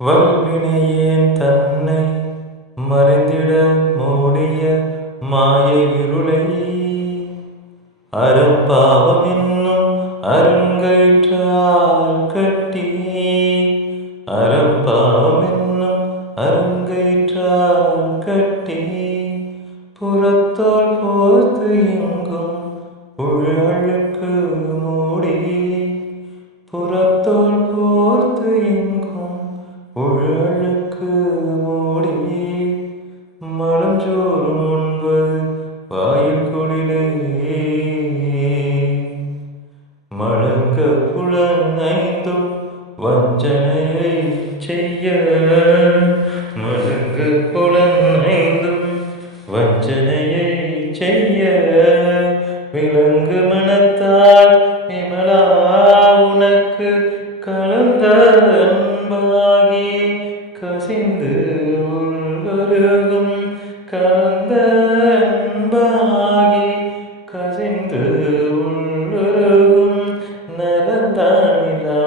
வல்வினையேன் தன்னை மறைந்திட மூடிய மாயை இருளை அறப்பாவம் என்னும் அருங்கயிற்றால் கட்டி அறப்பாவம் என்னும் அருங்கயிற்றால் கட்டி புறத்தோல் போர்த்து எங்கும் உழலுக்கு மூடி புறத்தோல் போர்த்து எங்கும் உழலுக்கு மூடி மலஞ்சோறும் உண்பது வாயில் குடிலே மழங்க புலனைந்தும் வஞ்சனையை செய்ய மழங்க புலனைந்தும் வஞ்சனையை செய்ய விலங்கு மனத்தால் விமலா உனக்கு கலந்த அன்பாகி கசிந்து உள்வருகும் கலந்த அன்பாகி கசிந்து உள்வருகும் நலந்தானில்லாத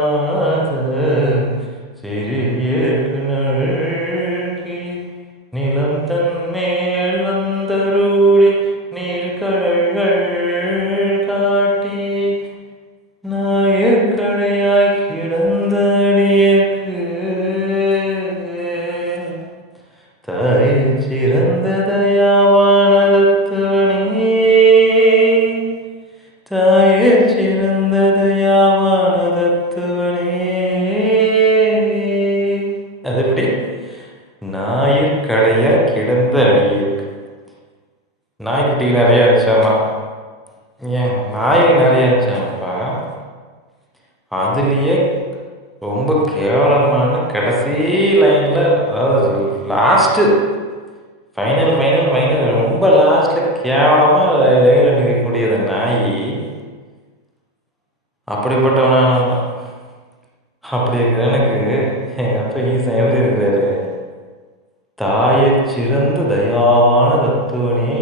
சிறிய நல்கி நிலம் தன்மேல் வந்தருளி நீர்கடல்கள் காட்டி நாயக்கடையாய் கிடந்த அடியேற்கு தாய் சிறந்த தயாவானதத்துவனே தாயே சிறந்த தயாவானதத்துவனே. அது எப்படி? நாயக்கடையா கிடந்த அடியேற்கு. நாய்க்குட்டி நிறைய வச்சாமா, ஏன் நாய் நிறைய வச்சாப்பா, அதுலேயே ரொம்ப கேவலமான கடைசி லைனில், அதாவது லாஸ்ட்டு ஃபைனல் ரொம்ப லாஸ்ட்டில் கேவலமாக லைனில் நிற்கக்கூடியது நாய். அப்படிப்பட்டவனா அப்படி இருக்கிற எனக்கு எங்கள் அப்பா ஈசன் எப்படி இருக்காரு? தாயை சிறந்த தயாவான தத்துவனே.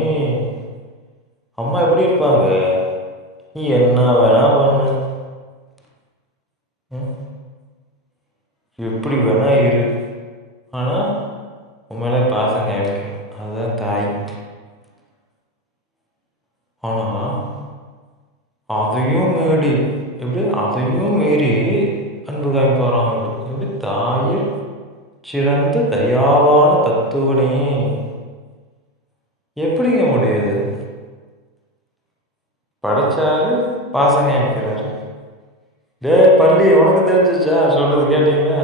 அம்மா எப்படி இருப்பாங்க? நீ என்ன வேணா பண்ணு, எப்படி வேணா இரு, ஆனால் உண்மையில பாசங்க இருக்கு, அதுதான் தாய். ஆனால் அதையும் மீறி அதையும் மீறி அன்பு காய்ப்பாராங்க. எப்படி? தாயில் சிறந்த தயாவான தத்துவனே. எப்படிங்க முடியுது? படைச்சாரு பாசங்க இருக்கிறாரு. டே பள்ளி, உனக்கு தெரிஞ்சிச்சா? சொல்றது கேட்டீங்களா?